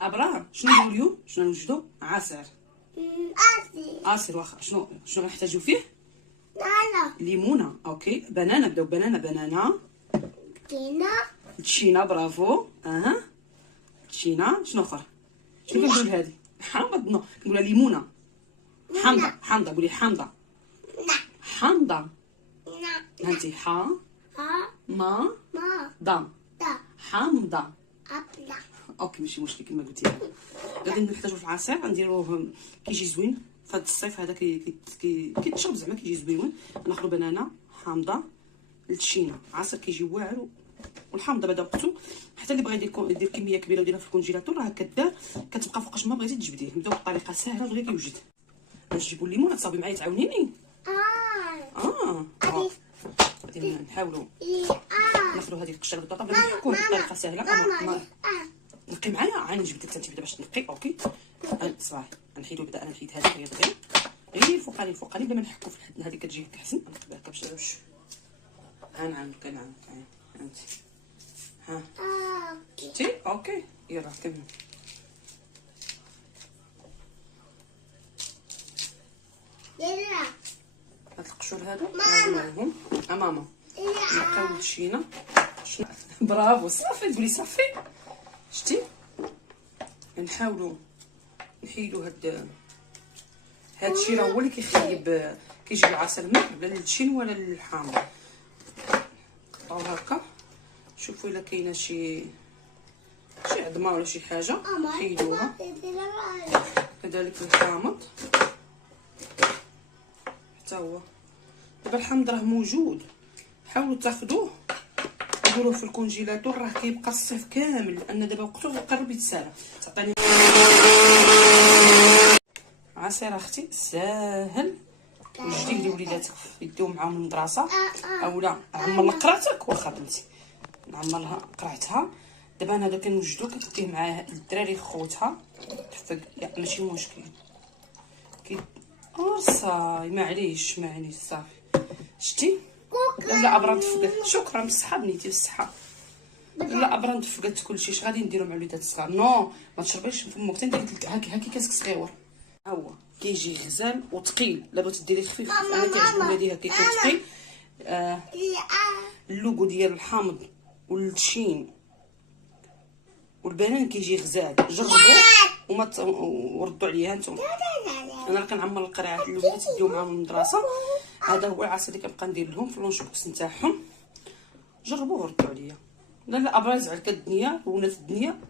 ابرار شنو نديرو اليوم؟ شنو نوجدو؟ عصير. عصير واخا. شنو غنحتاجو فيه؟ ليمونه. اوكي. بنانه. نبداو بنانه. تشينا. برافو. تشينا. شنو اخر؟ شنو كنديرو لهادي؟ حامض. نو كنقولها ليمونه. حامضه. قولي حامضه. حامضه. هانتي ما ضا. حامضه. اوكي ماشي مشكل كما قلتي. غادي نحتاجو في العصير غنديروه كيجي زوين في هذا الصيف هذا كيتشرب زعما كيجي زوين. ناخذ بنانه حامضه التشينا عصير كيجي واعر. والحامضه بعدا وقتو حتى اللي بغى يدير كميه كبيره وديرها في الكونجيلاتور راه كدار كتبقى فوقاش ما بغيتي تجبديه. نبداو بطريقه سهله غير كيوجد. باش تجيبوا الليمون تصاوبي معايا تعاونيني. غادي نحاولوا ناخذوا هذه القشره البطاطا بلا نحكوها بطريقه سهله. نقي معايا. عاني جبدت حتى انت بدا باش تنقي. اوكي صافي نحيدو. بدا انا نحيد هذه غير الفوقاني بلا ما نحكو في الحد. هذه كتجي احسن. نقبلها باش نعاونك انت. شتي. اوكي يلا كمل. هاد القشور هادو نعملوهم ماما نقاو التشينا. برافو. صافي تقولي صافي. شتي نحاولوا نحيدوا هاد الشيء راه هو اللي كيخيب كيجي العسل مليح لا للتشين ولا للحامض. نقطعو هكا. شوفوا الا كاينه شي عظمه ولا شي حاجه حيدوها. كذلك الحامض حتى هو. دابا الحامض راه موجود. حاولوا تاخذوه ديروه في الكونجيلاتور راه كيبقى الصيف كامل لان دابا وقتو قرب يتسالى. تعطيني عصير اختي ساهل وجديه لوليداتك يديو معاهم المدرسه اولا عمر قراتك واخا بنتي نعمرها قرعتها. دابا انا هذا كنوجدو كتديه مع الدراري خوتها تفق ماشي مشكل. صاي معليش صافي. شتي لا ابرا تفقات. شكرا بالصحه بنيتي بالصحه. لا ابرا تفقات كلشي. اش غادي نديرو مع الوليدات الصغار؟ نو ما تشربيش فمك حتى ندير لك هاكي كاسك صغيور. ها هو كيجي غزال وثقيل. لا بغيتي ديري خفيف انا كيعجبني ولادي هكا يكون ثقيل. اللوغو ديال الحامض والتشين والبنان كيجي غزال. جربوه وردوا عليا نتوما. انا راه كنعمر القرعات الوليدات يديو معاهم المدرسه. هذا هو العسل اللي كنبقى ندير لهم في اللونش بوكس نتاعهم. جربوه وردوا عليا. لا ابرز على الدنيا ولات الدنيا